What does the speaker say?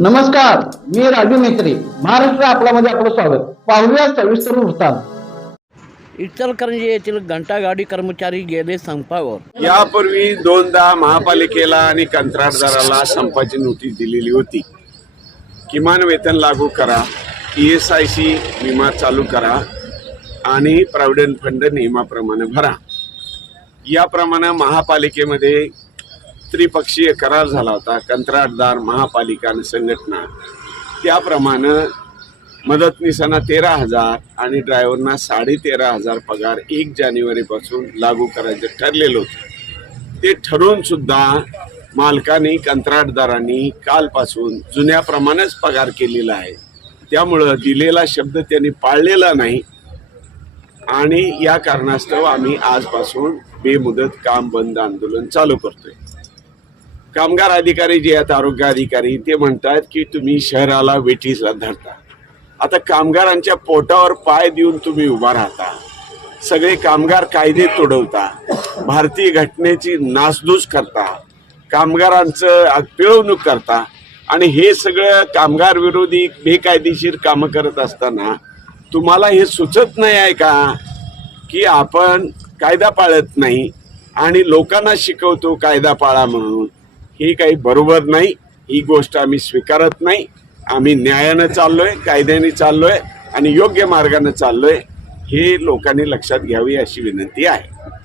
नमस्कार मी राजू मेत्री महाराष्ट्र आपल्यामध्ये आपलं स्वागत. पाहूया सविस्तर वृत्तांत. इचलकरंजी येथील घंटागाडी कर्मचारी गेले संपावर. यापूर्वी दोनदा महापालिकेला आणि कंत्राटदाराला संपाची नोटीस दिलेली होती. किमान वेतन लागू करा ई एस आय सी विमा चालू करा आणि प्रॉव्हिडंट फंड नियमाप्रमाणे भरा. याप्रमाणे महापालिकेमध्ये त्रिपक्षीय करार झाला होता. कंत्राटदार महापालिका आणि संघटना. त्याप्रमाणे मदतनीसांना तेरा हजार आणि ड्रायव्हरना साडे तेरा हजार पगार एक जानेवारीपासून लागू करायचं ठरलेलं होतं. ते ठरवून सुद्धा मालकांनी कंत्राटदारांनी कालपासून जुन्याप्रमाणेच पगार केलेला आहे. त्यामुळं दिलेला शब्द त्यांनी पाळलेला नाही. आणि या कारणास्तव आम्ही आजपासून बेमुदत काम बंद आंदोलन चालू करतोय. कामगार अधिकारी जे आहेत आरोग्य अधिकारी ते म्हणतात की तुम्ही शहराला वेठीसला धरता. आता कामगारांच्या पोटावर पाय देऊन तुम्ही उभा राहता. सगळे कामगार कायदे तोडवता. भारतीय घटनेची नासधूस करता. कामगारांचं पिळवणूक करता. आणि हे सगळं कामगार विरोधी बेकायदेशीर कामं करत असताना तुम्हाला हे सुचत नाही आहे का? की आपण कायदा पाळत नाही आणि लोकांना शिकवतो कायदा पाळा म्हणून. हे काही बरोबर नाही ही गोष्ट आम्ही स्वीकारत नाही. आम्ही न्यायानं चाललोय कायद्याने चाललोय आणि योग्य मार्गाने चाललोय हे लोकांनी लक्षात घ्यावी अशी विनंती आहे.